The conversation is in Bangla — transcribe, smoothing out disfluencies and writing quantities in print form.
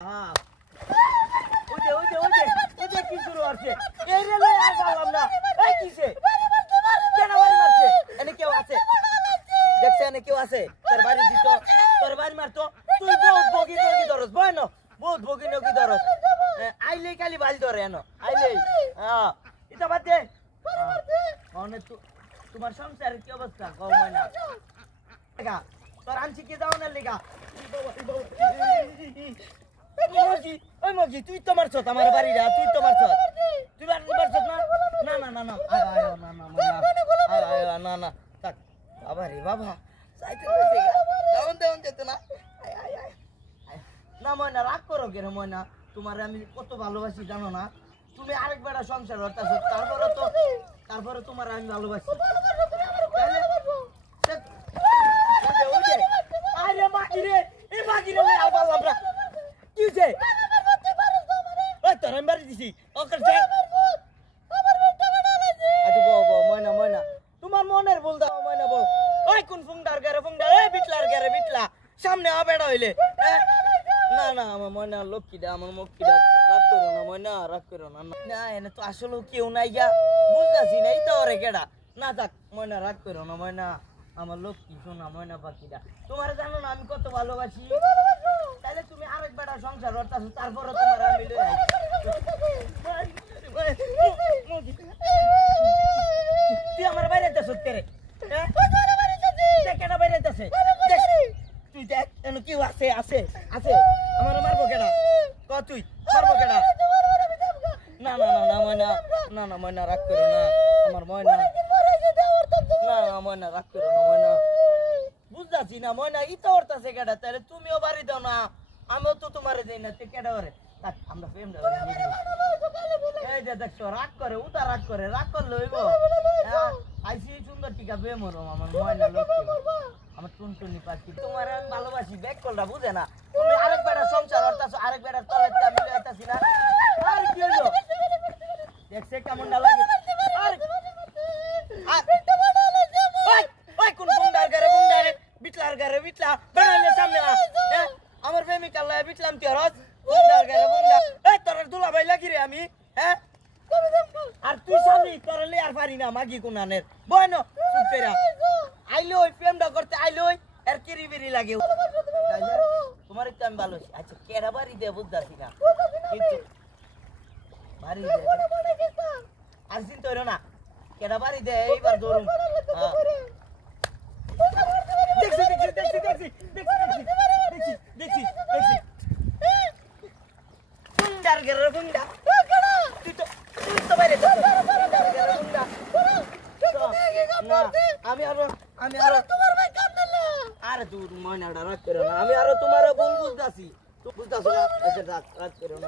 হ্যাঁ ওইটা ওইটা ওইটা ওইটা কি শুরু হচ্ছে এই রে লই আর পারলাম না এই কিসে কেন বাড়ি মারছে এনে কেউ আছে দেখছ এনে কেউ আছে তোর বাড়ি দিত তোর বাড়ি মারতো তুই বহুত বগি বগি ধরস বয়নো বহুত বগি নগি ধরস আইলেই খালি বালি ধরে এনো আইলেই হ্যাঁ এটা বাদ দে মানে তোমার সংসারের কি অবস্থা কও ময়না লেখা তোর আনছি কি যাও না লেখা ওই মগি তুই তো মারছ আমার বাড়ি রা তুই তো মারছ তুই মারছ না না না না আয় না না আয় না না থাক বাবা রে বাবা সাইতে বসে ডাউন ডাউন যেত না আয় আয় আয় না ময়না রাগ করো কেন ময়না তোমারে আমি কত ভালোবাসি জানো না তুমি আরেকবার সংসার করতেছ তারপরে তোমার আমি ভালোবাসি আরে মাগি রে এই মাগি রে আর বললাম না কি হইছে ওই তোর আমি বাড়ি দিছি ওকে আমার বেটা বড় লাগছে আচ্ছা বো ময়না ময়না তোমার মনের ভুল দাও ময়না বল ওই কোন ফুংডার ফুংডা এই বিটলার বিটলা সামনে আ বেড়া হইলে না না আমার ময়না লক্ষ্মীটা আমার মক্কিটা রাগ করো না ময়না রাগ করো না না এনে তো আসলে কেউ নাই গা বুঝতাছি না এই তো ওরে কেডা না থাক ময়না রাগ করো না ময়না আমার লক্ষ্মী শোনা ময়না পাখিটা তোমার জানো না আমি কত ভালোবাসি তাহলে তুমি আরেকবার সংসার করতেছো তারপরে তোমার আমি লই তুই আমার বাইরে যাস রে কেন বাইরে যাচ্ছে তুই দেখ কি আছে আছে আছে আমার মারবো কেডা ক তুই মারবো কেডা না না না না ময়না না না ময়না রাগ করো না আমার ময়না না না ময়না রাগ করো না ময়না বুঝতাছি না ময়না ইতা করতেছে কেডা তাহলে তুমিও বাড়ি দাও না আমিও তো তোমারে দেই না তে কেডা করে থাক আমরা প্রেম দাও এই যে দেখছো রাগ করে উতা রাগ করে রাগ করলে হইব আইসি সুন্দর টিকা প্রেম হলো আমার ময়না লক্ষ্মী আমার টুনটুনি পাখি তোমার আমি ভালোবাসি ব্যাক কলটা বুঝে না তুমি আরেকবার সংসার করতেছো আরেকবার তলে আমি লইতাছি না আর কি হলো দেখছে কেমন না লাগে ওই কোন বুন্ডারে বিটলার বিটলা বেড়াইলে সামনে আমার প্রেমিকা লয় বিটলাম তুই রস বুন্ডা এই তোর দুলা ভাই লাগি রে আমি হ্যাঁ আর তুই সামনে তোর লে আর পারি না মাগি কোনানের বয়নো চুপ কইরা আইলো ওই প্রেমটা করতে আইলো আর কিরি বিরি লাগে তোমার তো আমি ভালোবাসি আচ্ছা কেডা বাড়ি দে বুঝতাছি না বাড়ি দে আর চিন্তা হইলো না কেডা বাড়ি দে এইবার ধরুন দেখছি দেখছি দেখছি দেখছি দেখছি দেখছি দেখছি বুন্ডার ঘরে বুন্ডা তুই তো বাইরে আমি আরো তোমার ভাই কাম দিলে আরে তুই ময়নাটা রাগ করো না আমি আরো তোমারে বল বুঝতাছি তো বুঝতাছ না আচ্ছা রাগ করো না